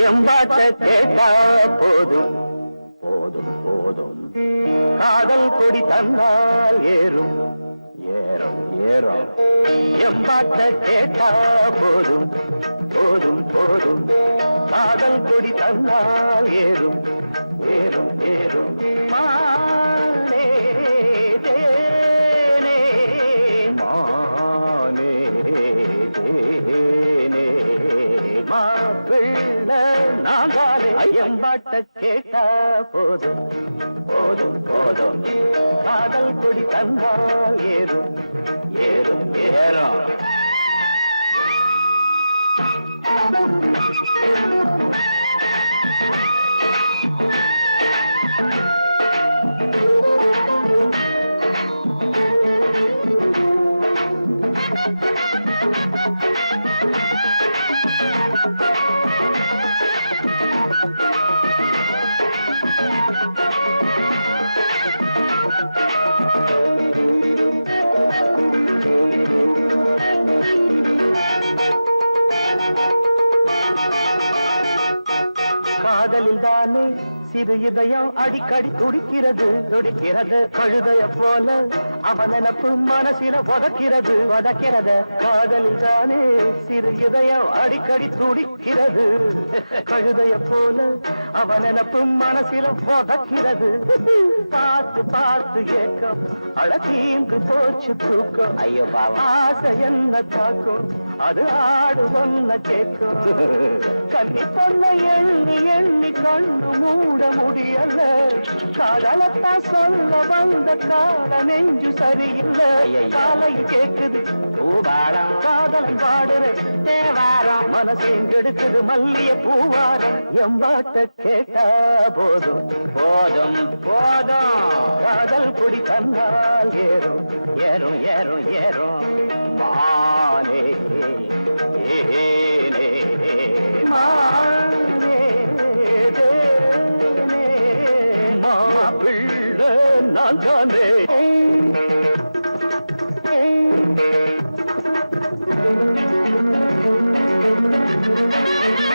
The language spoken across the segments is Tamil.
எம்பாட்ட கேட்டா போதும். போதும் போதும். காதல் கொடி தந்தால் ஏறும். ஏறும் ஏறும். எம்பாட்ட கேட்டா போதும். போதும் போதும். காதல் கொடி தந்தால் ஏறும். ஏறும் ஏறும். மா நாங்காலே ஐயம்பாட்ட கேட்டா போதும். போதும் போதும். காதல் கொடி தந்தால் ஏறும் ஏறும் ஏறும். Thank you. சிறு இதயம் அடிக்கடி துடிக்கிறது துடிக்கிறது கழுதைய போல. அவன் நினப்பு மனசில உதக்கிறது உதக்கிறது காதலில் தானே சிறு இதயம் அடிக்கடி துடிக்கிறது. கழுதைய போல அவன் நினப்பு மனசில உதக்கிறது பார்த்து பார்த்து ஏக்கம் அழகீந்து போச்சு தூக்கம். ஐயோ ஆசை என்ன தாக்கும் அது ஆடு ஒன்ன கேட்கும் கண்ணி பொண்ண எண்ணி எண்ணி கண்ணு மூட முடியல. காதலத்தான் சொல்ல வந்த கால நெஞ்சு சரியில்லை. காலை கேக்குது. பூவாரம் காதலன் பாடுற தேவாரம். மனசையும் கெடுக்குது மல்லிய பூவாரம். எம்பாட்ட கேட்டா போதும். போதும் போதும். காதல் குடி தந்தால் ஏறும். ஏறும் ஏறும் ஏறும். மானே ஏனே. மானே. மாப்பிள்ளை நான் தானே ராகத்தை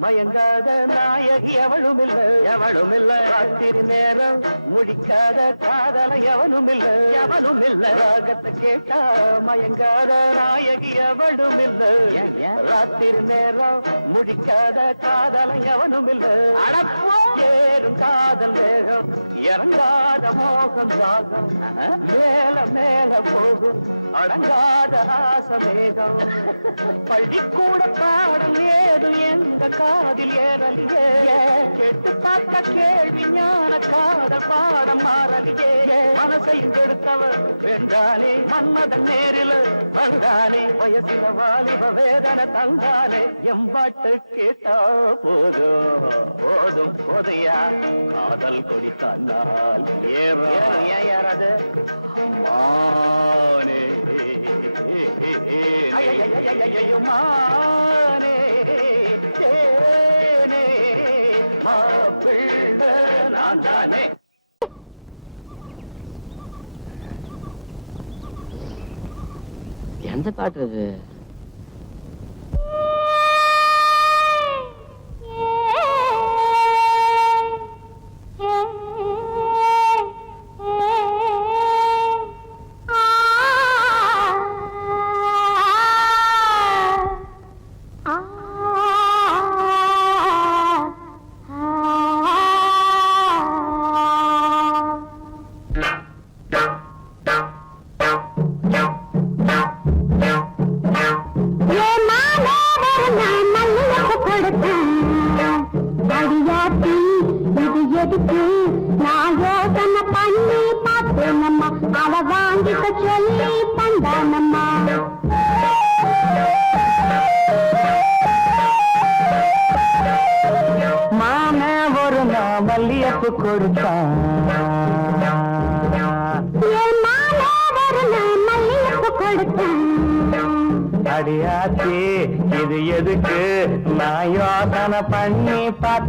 மயங்காத நாயகி எவளும் இல்ல எவளும் இல்ல ராத்திரி நேரம் முடிக்காத காதல எவனும் இல்ல எவனும் இல்ல ராகத்தை கேட்டா மயங்காத நாயகி எவளும் இல்ல ராத்திரி நேரம் முடிக்காத காதல எவனும் இல்ல ஏறும் காதல் வேகம் இறங்காத மோகம் ராகம் மேல மேல போகும். அடங்காத ஆசமேகம். பள்ளிக்கூட பாடம் ஏதும் எங்க காதில் ஏறலியே? கேட்டு பார்த்த கேள்வி ஞான காதல் பாடம் மாறலியே? மனசை கெடுத்தவர் வென்றானே மன்மதன் நேரில் வந்தானே. வயசில வாலிப வேதனை தந்தானே. எம்பாட்டு கேட்டா போதும். போதும் போதையா? காதல் கொடி தந்தால் ஏறும் ஏன் யாராது? மானே. மானே மாப்பிள்ளை நான் தானே எந்த பாட்டு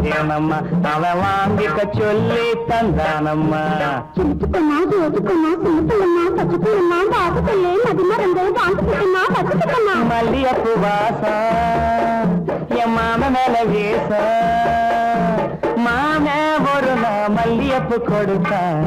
பார்த்தேனம்மா அவன் வாங்கிக்க சொல்லி தந்தானம்மா. சிரிச்சுக்கண்ணா ஜோதிக்கண்ணா சிரிப்புலண்ணா பச்சுக்கண்ணா பாத்துக்கல்லே மதி மறந்து வாங்கிக்கண்ணா பச்சுக்கண்ணா மல்லியப்பு வாசம் என் மாம மேல வீச. மாம ஒரு நான் மல்லியப்பு கொடுத்தான்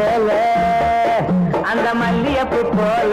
தந்த அந்த மல்லியப்பு போல.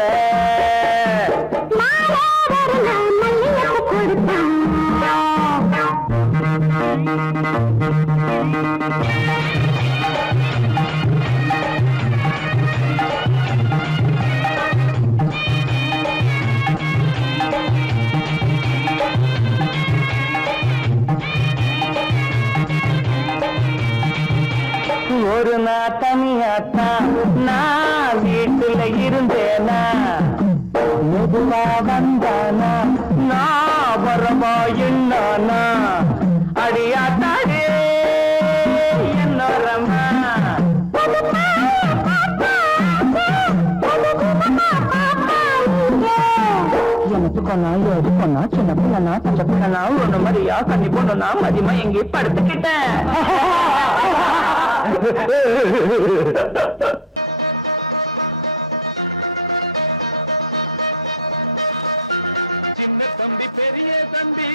சின்ன பிள்ளைனா பச்சை பிள்ளைனா ஒண்ணு மாதிரியா கண்ணி பொண்ணுனா மதியமா எங்கே படுத்துக்கிட்டேன் சின்ன தம்பி பெரிய தம்பி.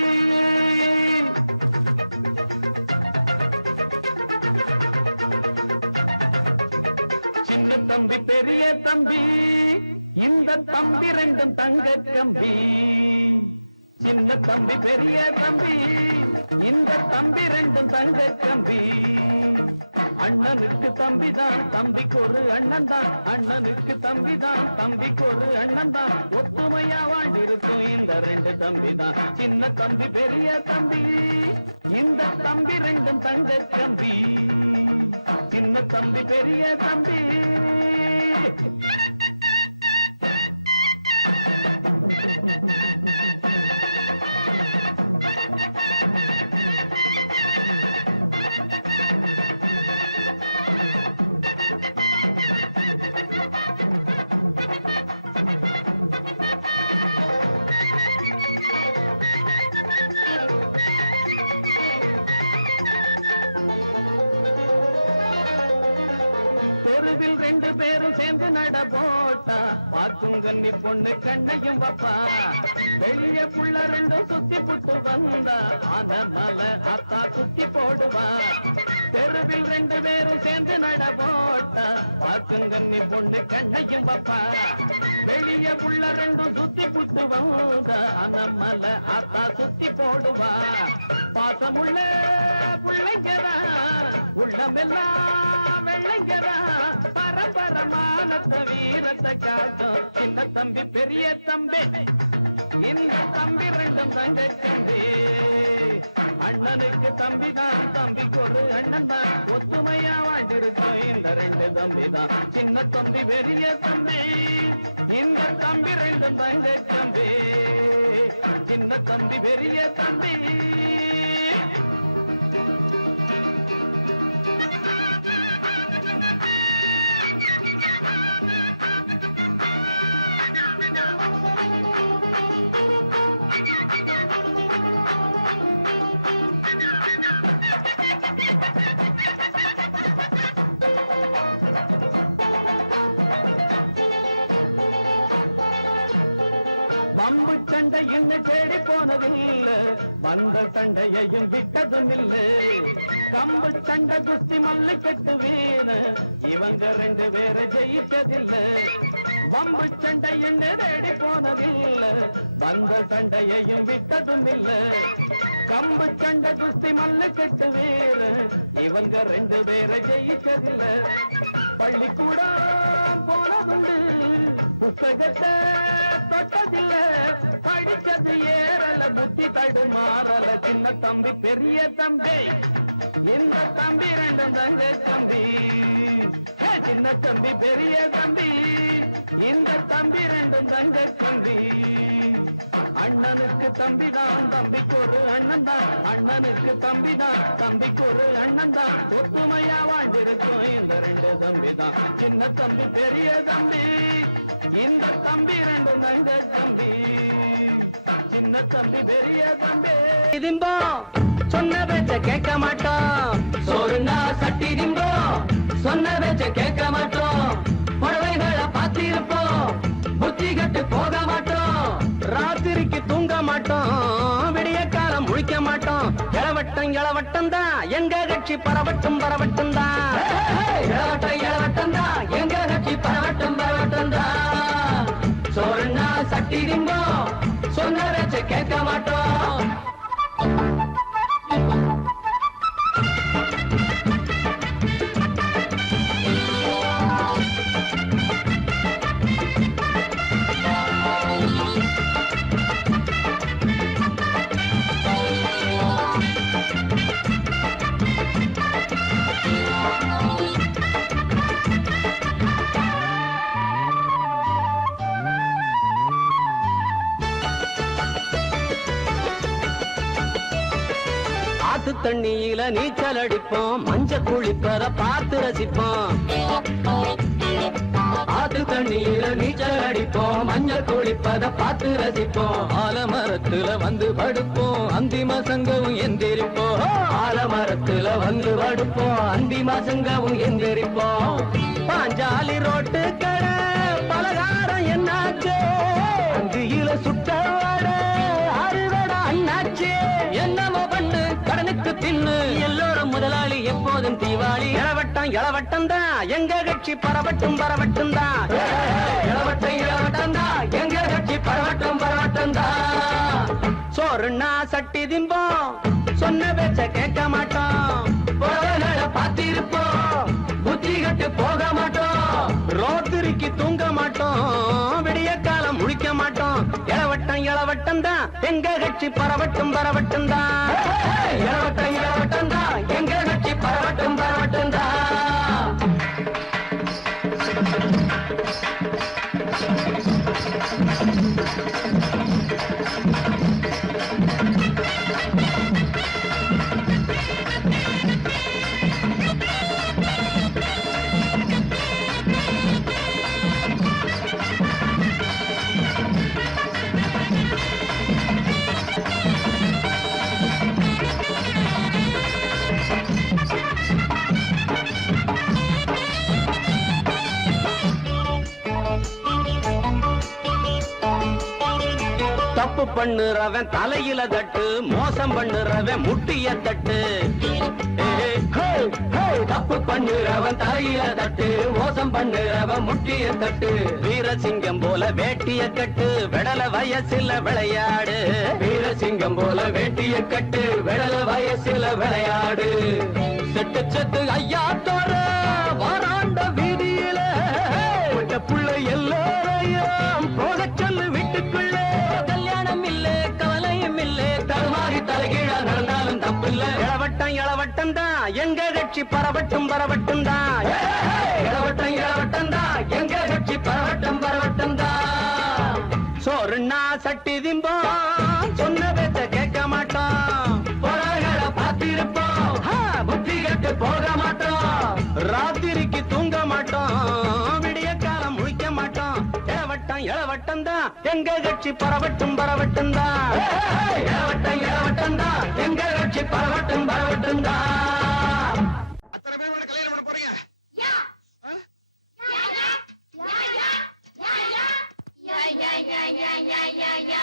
சின்ன தம்பி பெரிய தம்பி. இந்த தம்பி ரெண்டும் தங்க கம்பி. சின்ன தம்பி பெரிய தம்பி. இந்த தம்பி ரெண்டும் தங்க கம்பி. அண்ணனுக்கு தம்பி தான் தம்பிக்கு ஒரு அண்ணன் தான் அண்ணனுக்கு தம்பி தான் தம்பிக்கு ஒரு அண்ணன் தான் ஒத்துமையா வாழ்ந்திருக்கும் இந்த ரெண்டு தம்பி தான் சின்ன தம்பி பெரிய தம்பி. இந்த தம்பி ரெண்டும் தங்க கம்பி. சின்ன தம்பி பெரிய தம்பி. பொண்ணு கண்ணையும் வப்பா. வெளிய புள்ள ரெண்டும் சுத்தி புட்டு வந்தா. ஆன மலை அத்தா குத்தி போடுவா. தெருவில் ரெண்டு பேரும் சேர்ந்து நட போட்டா. பாக்குங்கன்னி பொண்ணு கண்ணையும் வப்பா. வெளிய புள்ள ரெண்டும் சுத்தி புட்டு வந்தா. ஆன மலை அத்தா சுத்தி போடுவா. பாசமுள்ள புள்ளைங்கதா உள்ளமெல்லாம் பிள்ளைங்கதான் பரம்பரமானத்த வீரத்தை காட்டும் சின்ன தம்பி பெரிய தம்பி. இந்த தம்பி ரெண்டும் தங்கை தம்பி. அண்ணனுக்கு தம்பி தான் தம்பிக்கு ஒரு அண்ணன் தான். ஒத்துமையா வாழ்ந்திருக்கோம் இந்த ரெண்டு தம்பி தான். சின்ன தம்பி பெரிய தம்பி. இந்த தம்பி ரெண்டும் தங்கை தம்பி. சின்ன தம்பி பெரிய தம்பி. வம்பு சண்டை இன்னும் தேடி போனதில்ல வந்த சண்டையையும் விட்டதும் இல்லை கம்பு சண்டை குஸ்தி மல்லு கட்டு வீண இவங்க ரெண்டு பேரை ஜெயித்ததில்லை. வம்பு சண்டை இன்னும் தேடி போனதில்ல வந்த சண்டையையும் விட்டதும் இல்லை கம்பு சண்டை குஸ்தி மல்லு கட்டு வீர இவங்க ரெண்டு பேரை ஜெயிச்சதில்ல. பள்ளிக்கூடம் போனதுண்டு. புத்தகத்தை தொட்டதில்ல. படிச்சது ஏறல. புத்தி தடுமாறல. சின்ன தம்பி பெரிய தம்பி. இந்த தம்பி ரெண்டும் தங்க தம்பி. சின்ன தம்பி பெரிய தம்பி. இந்த தம்பி ரெண்டும் தங்க தம்பி. அண்ணனுக்கு தம்பி தான் தம்பிக்கு ஒரு அண்ணன் தான். அண்ணனுக்கு தம்பி தான் தம்பிக்கு ஒரு அண்ணன் தான். ஒத்துமையா வாழ்ந்திருக்கும் இந்த ரெண்டு தம்பி தான். சின்ன தம்பி பெரிய தம்பி. இந்த தம்பி ரெண்டு தங்க தம்பி. சின்ன தம்பி பெரிய தம்பி. திம்போ சொன்ன பேச்ச கேட்க மாட்டோம். சோறுனா சட்டி திம்போ சொன்ன பேச்ச கேட்க மாட்டோம். புடவைகளை பார்த்திருப்போம். புத்தி கட்டு போக மாட்டோம். ராத்திரிக்கு தூங்க மாட்டோம். விடிய காலம் முழிக்க மாட்டோம். இளவட்டம் இளவட்டம் தான். எங்க கட்சி பரவட்டும் பரவட்டும் தான். இளவட்டம் இளவட்டம் தான். எங்க கட்சி பரவட்டும் பரவட்டும் தான். சோறுனா சட்டி திம்போ சொன்ன பேச்ச கேட்க மாட்டோம். தண்ணியில நீச்சல் அடிப்போம் மஞ்ச குளிப்பத பார்த்து ரசிப்போம். ஆத்து தண்ணியில நீச்சல் அடிப்போம் மஞ்ச குளிப்பத பார்த்து ரசிப்போம். ஆலமரத்துல வந்து படுப்போம். அந்திம சங்கவும் எந்திரிப்போம். ஆலமரத்துல வந்து படுப்போம். அந்திம சங்கவும் எந்திரிப்போம். பாஞ்சாலி ரோட்டு கடை பலகாரம் என்னாச்சு? அந்தியில சுட்ட வடை அறுவடை அண்ணாச்சு. என்னமோ பின்னு எல்லோரும் முதலாளி எப்போதும் தீவாளி. இளவட்டம் இளவட்டம் தான். எங்க கட்சி பரவட்டும் பரவட்டும் தான். இளவட்டம் இளவட்டம் தான். எங்க கட்சி பரவட்டும் பரவட்டும் தான். சோறுன்னா சட்டி திம்போம் தான். எங்க கட்சி பரவட்டும் பரவட்டும் தான். தப்பு பண்ணுறவன் தலையில தட்டு மோசம் பண்ணுறவன் முட்டிய தட்டு. தப்பு பண்ணுறவன் தலையில தட்டு மோசம் பண்ணுறவன் முட்டிய தட்டு. வீரசிங்கம் போல வேட்டிய கட்டு விடல வயசுல விளையாடு. வீரசிங்கம் போல வேட்டிய கட்டு விடல வயசுல விளையாடு. செட்டு செட்டு ஐயா தோற வாராண்ட வீதியில புள்ள எல்லாம் இளவட்டம் தான் எங்க கட்சி பரவட்டும் பரவட்டும் தான் இளவட்டம் இளவட்டம் தான் எங்க கட்சி பரவட்டும் பரவட்டும் தான் சோறுன்னா சட்டி இளவட்டம் தான் எங்க கட்சி பரவட்டும் பரவட்டும் தான் இளவட்டம் தான் எங்க கட்சி பரவட்டும் பரவட்டும் தான் அத்தனை பேர் கூட கல்யாணம் பண்ண போறீங்க யா ஆ? யா யா யா யா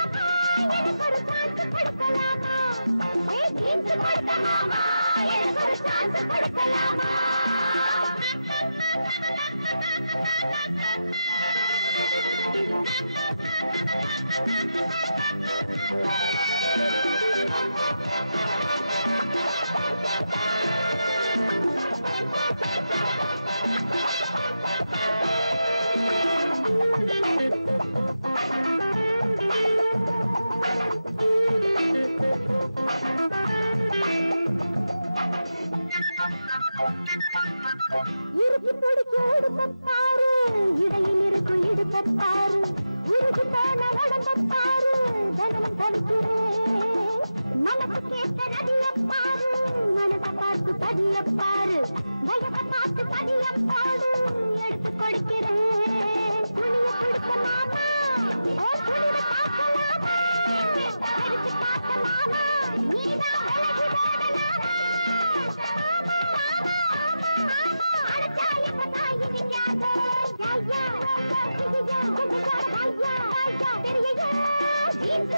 எனக்கு ஒரு சான்ஸ் கொடுக்கலாமா இருக்கு பிடிக்க உடுப்பப்பாரு இடையில் இருக்கும் இடுப்பப்பாரு உருகி போன உடம்பப்பாரு தனமும் தவிக்கிறேன் மனசு கேட்ட நதியப்பாரு மனசை பார்த்து பதியப்பாரு வயச பார்த்து பதியப்பாடு எடுத்து கொடுக்கிறேன்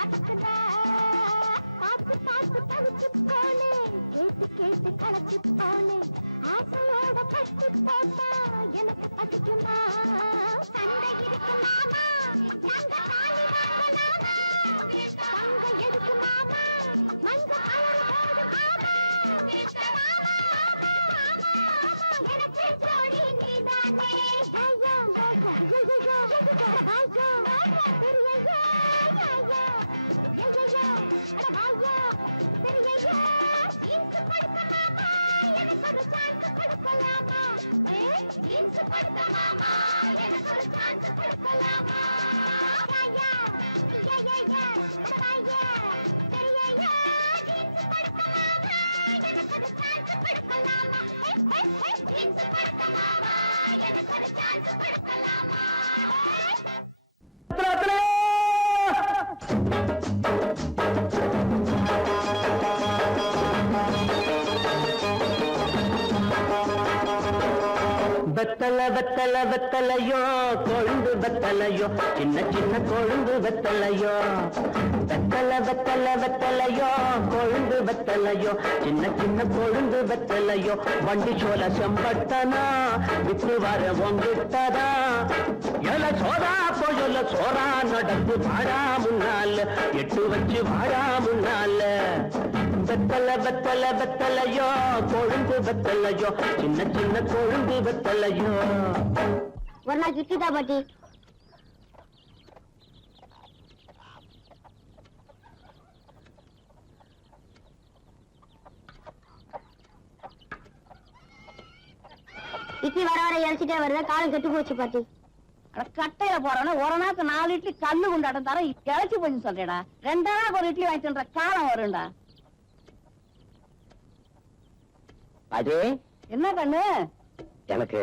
உனக்கு பார்த்து பார்த்து தவிச்சு போனே கேட்டு கேட்டு கலச்சு போனே ஆசையோட எனக்கு பசிக்குமா? சண்டை இருக்கு மாமா நாங்க தாலி வாங்கலாமா தங்க மாமா? மஞ்ச கலர் போடு மாமா. எனக்கு ஜோடி நீதானே. ஐயா ஐயா ஐயா ஐயா ஐயா. எனக்கு ஒரு சான்ஸ் கொடுக்கலாமா வெத்தல வெத்தல வெத்தலையோ கொழுந்து வெத்தலையோ சின்ன சின்ன கொழுந்து வெத்தலையோ. வெத்தல வெத்தல வெத்தலையோ கொழுந்து வெத்தலையோ சின்ன சின்ன கொழுந்து வெத்தலையோ. வண்டி சோல செம்பட்டனா விட்டு வர உங்கிட்டதா எல சோதா போயல சோரா நடந்து வாடா முன்னால. எட்டு வச்சு வாடா முன்னால. வெத்தல வெத்தல வெத்தலையோ? கொழுந்து வெத்தலையோ? சின்ன சின்ன கொழுந்து வெத்தலையோ? ஒரு நாள் கிட்டிதா பாட்டி. இட்லி வர வர இறச்சிட்டே வருது. காலம் கெட்டு போச்சு பாட்டி. அட கட்டையில போறவன ஒரு நாளுக்கு நாலு இட்லி கல்லு குண்டாட்டம் தர இழைச்சு போச்சு சொல்றேடா ரெண்டா நாளுக்கு ஒரு இட்லி வாங்கி தின்ற காலம் வரும்டா. அது? என்ன கண்ணு எனக்கு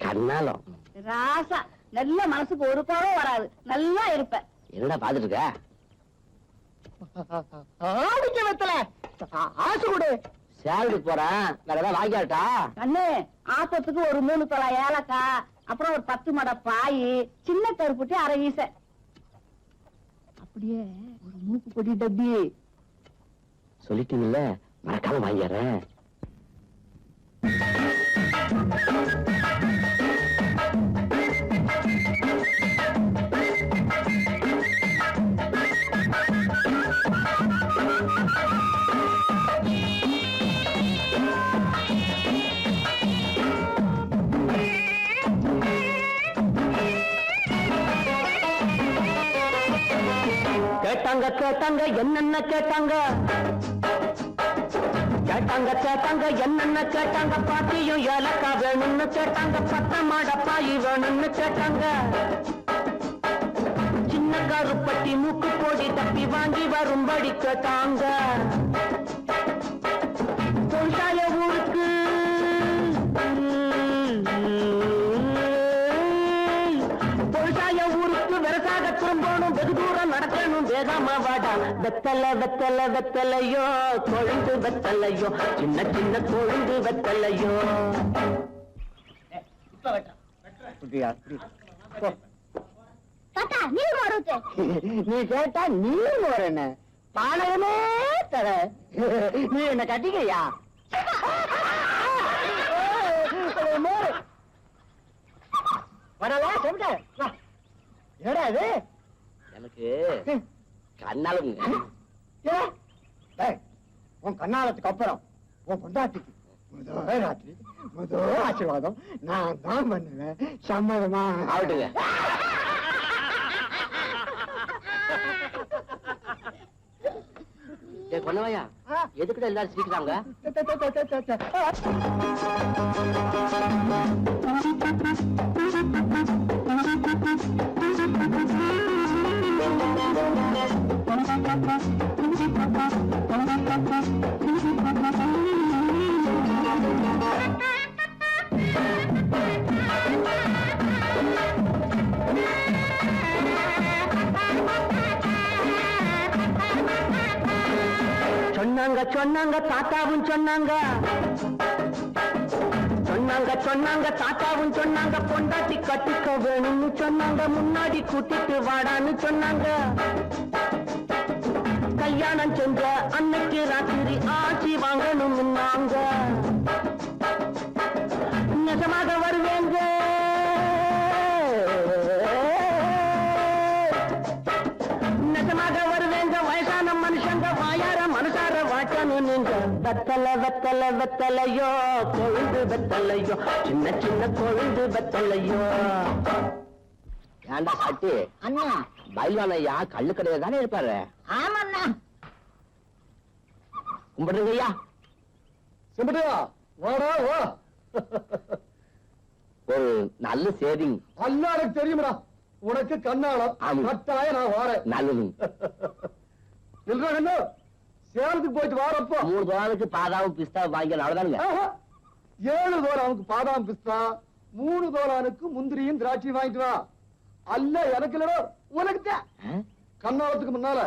கண்ணாலம். ராசா. நல்ல மனசுக்கு ஒரு குறவும் வராது. நல்லா இருப்ப. என்னடா பாத்துட்டு இருக்க ஆடிக்க வெத்தல. ஆசை கொடு. சேலரி போறேன் வேற ஏதாவது வாங்கியாட்டா கண்ணு ஆப்பத்துக்கு ஒரு மூணு தொலை ஏலக்காய் அப்புறம் ஒரு பத்து மட பாய் சின்ன கருப்புட்டி அரை வீச அப்படியே ஒரு மூக்கு பொடி டப்பி. சொல்லிட்டீங்கல்ல மறக்காம வாங்கிடுறேன் கேட்டாங்க கேட்டாங்க என்னென்ன கேட்டாங்க? கேட்டாங்க கேட்டாங்க என்னென்ன கேட்டாங்க? பாட்டியும் ஏலக்கா வேணும்னு கேட்டாங்க சத்தமாட பாயி வேணும்னு கேட்டாங்க. சின்ன கருப்பட்டி மூக்கு போடி தப்பி வாங்கி வரும்படி கேட்டாங்க. தொழிலாய ஊருக்கு தொழிலாய ஊருக்கு விவசாய திரும்பணும் வெகு தூரம் நடக்கணும் வேகமா வெத்தல வெத்தல வெத்தலையோ கொழுந்து வெத்தலையோ சின்ன சின்ன கொழுந்து வெத்தலையோ. நீ கேட்டா நீ வரன பானகமே தர. நீ என்ன கட்டிக்கையா? வரலாம் சொல்லிட்ட ஏடா இது? எனக்கு கண்ணாலும் உன் கண்ணாலத்துக்கு அப்புறம் உன் பொண்டாட்டிக்கு முதல் ராத்திரி முதல் ஆசீர்வாதம் நான் தான் பண்ணுவேன். சம்மதமா? ஆகட்டுங்க ஏய், பொன்னவையா எதுக்குடா எல்லாரும் சிரிக்கிறாங்க? சொன்னாங்க சொன்னாங்க தாத்தாவும் சொன்னாங்க. சொன்னாங்க சொன்னாங்க தாத்தாவும் சொன்னாங்க. பொண்டாட்டி கட்டிக்க வேணும்னு சொன்னாங்க. முன்னாடி கூட்டிட்டு வாடான்னு சொன்னாங்க. கல்யாணம் செஞ்ச அன்னைக்கு ராத்திரி ஆட்சி வாங்கணும்னாங்க நிஜமாக வருவேங்க. நிஜமாக வருவேங்க. வயசான மனுஷங்க வாயார மனசார வாட்டணும் நீங்க. வெத்தல வெத்தல வெத்தலையோ கொழுந்து வெத்தலையோ சின்ன சின்ன கொழுந்து வெத்தலையோ. ஏன்டா சாட்டி? அண்ணா. பயில்வான் ஐயா கள்ளு கடையில தானே இருப்பாரு? ஆமாண்ணா. கும்பிடுங்க ஐயா சிம்பிட்டியா? வாடா வா. ஒரு நல்ல சேவிங் அல்ல எனக்கு தெரியுமடா. உனக்கு கண்ணாலம் ஆமா. கட்டாய நான் வாரேன். நல்லது இல்ல என்ன? சேலத்துக்கு போயிட்டு வாரப்போ. மூணு தோளுக்கு பாதாவும் பிஸ்தா வாங்கி அவ்வளவுதானுங்க. ஏழு தோலானுக்கு பாதாம் பிஸ்தா மூணு தோலானுக்கு முந்திரியும் திராட்சையும் வாங்கிட்டு வா. அல்ல எனக்கு இல்லடா உனக்கு? கண்ணாலத்துக்கு முன்னால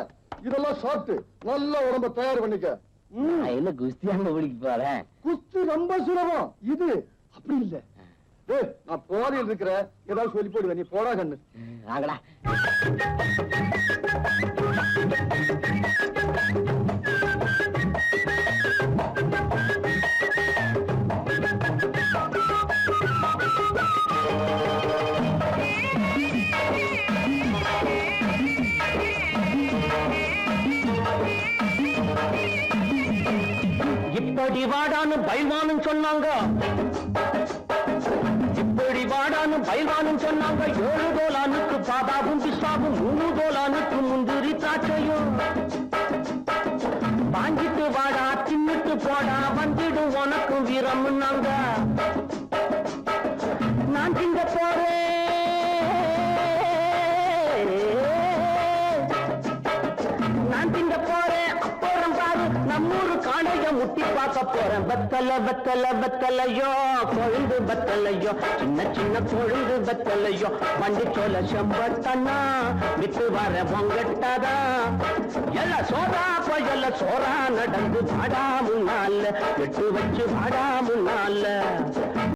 இதெல்லாம் சாப்பிட்டு நல்ல உடம்ப தயார் பண்ணிக்க. நான் என்ன குஸ்தியாங்க பிடிக்க போறேன்? குஸ்தி ரொம்ப சுலபம். இது அப்படி இல்ல. நான் போதையில் இருக்கிற ஏதாவது சொல்லி போடுவேன். நீ போடா கண்ணு. வாங்கடா. இப்படி வாடான்னு பைல்வான்னு சொன்னாங்க. இப்படி வாடான்னு பைல்வான்னு சொன்னாங்க. ஏழு தோலானுக்கு பாபாவும் பிஸ்தாவும் மூணு தோலானுக்கு முந்திரி திராட்சையும். வாங்கிட்டு வாடா தின்னுட்டு போடா வந்துடும் உனக்கு வீரம்னாங்க. நான் திங்க போற பார்க்க போறேன் பத்தல பத்தல பத்தலையோ பொழுது பத்தலையோ சின்ன சின்ன பொழுது பத்தலையோ வண்டி சோல செம்பட்டனா விட்டு வர பொங்கட்டதா? எல்ல சோறா பயல சோறா நடந்து வாடா முன்னால விட்டு வச்சு வாடா முன்னால.